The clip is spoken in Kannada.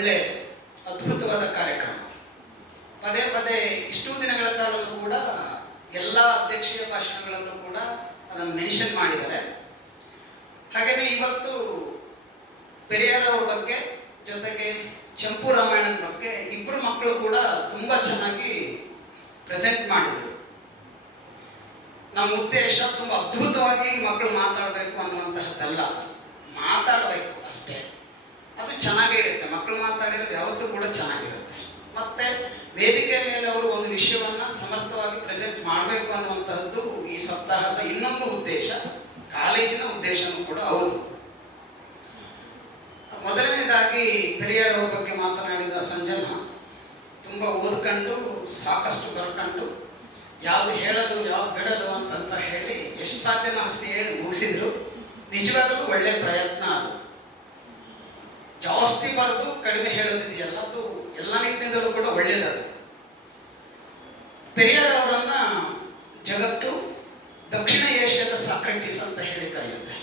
ಒಳ್ಳೆ ಅದ್ಭುತವಾದ ಕಾರ್ಯಕ್ರಮ. ಪದೇ ಪದೇ ಇಷ್ಟೂ ದಿನಗಳ ಕಾಲವೂ ಕೂಡ ಎಲ್ಲ ಅಧ್ಯಕ್ಷೀಯ ಭಾಷಣಗಳಲ್ಲೂ ಕೂಡ ಅದನ್ನು ಮೆನ್ಷನ್ ಮಾಡಿದ್ದಾರೆ. ಹಾಗೆಯೇ ಇವತ್ತು ಪೆರಿಯಾರ್ ಅವ್ರ ಬಗ್ಗೆ ಜೊತೆಗೆ ಚಂಪು ರಾಮಾಯಣದ ಬಗ್ಗೆ ಇಬ್ಬರು ಮಕ್ಕಳು ಕೂಡ ತುಂಬ ಚೆನ್ನಾಗಿ ಪ್ರೆಸೆಂಟ್ ಮಾಡಿದರು. ನಮ್ಮ ಉದ್ದೇಶ ತುಂಬ ಅದ್ಭುತವಾಗಿ ಮಕ್ಕಳು ಮಾತಾಡಬೇಕು ಅನ್ನುವಂತಹದ್ದಲ್ಲ, ಮಾತಾಡಬೇಕು ಅಷ್ಟೇ. ಅದು ಚೆನ್ನಾಗೇ ಇರುತ್ತೆ, ಮಕ್ಕಳು ಮಾತಾಡಿರೋದು ಯಾವತ್ತೂ ಕೂಡ ಚೆನ್ನಾಗಿರುತ್ತೆ. ಮತ್ತು ವೇದಿಕೆ ಮೇಲೆ ಅವರು ಒಂದು ವಿಷಯವನ್ನು ಸಮರ್ಥವಾಗಿ ಪ್ರೆಸೆಂಟ್ ಮಾಡಬೇಕು ಅನ್ನುವಂತಹದ್ದು ಈ ಸಪ್ತಾಹದ ಇನ್ನೊಂದು ಉದ್ದೇಶ, ಕಾಲೇಜಿನ ಉದ್ದೇಶನೂ ಕೂಡ ಹೌದು. ಮೊದಲನೇದಾಗಿ ಪೆರಿಯಾರ್ ಅವ್ರ ಬಗ್ಗೆ ಮಾತನಾಡಿದ ಸಂಜನಾ ತುಂಬ ಓದ್ಕೊಂಡು ಸಾಕಷ್ಟು ಬರ್ಕೊಂಡು ಯಾವುದು ಹೇಳೋದು ಯಾವ್ದು ಬಿಡೋದು ಅಂತಂತ ಹೇಳಿ ಎಷ್ಟು ಸಾಧ್ಯನೋ ಅಷ್ಟೇ ಹೇಳಿ ಮುಗಿಸಿದ್ರು. ನಿಜವಾಗಲೂ ಒಳ್ಳೆಯ ಪ್ರಯತ್ನ ಅದು. ಜಾಸ್ತಿ ಬರೆದು ಕಡಿಮೆ ಹೇಳೋದಿದೆಯಲ್ಲ, ಅದು ಎಲ್ಲ ನಿಟ್ಟಿನಿಂದಲೂ ಕೂಡ ಒಳ್ಳೆಯದದು. ಪೆರಿಯಾರ್ ಅವರನ್ನು ಜಗತ್ತು ದಕ್ಷಿಣ ಏಷ್ಯಾದ ಸಾಕ್ರೆಟಿಸ್ ಅಂತ ಹೇಳಿ ಕರೆಯುತ್ತೆ.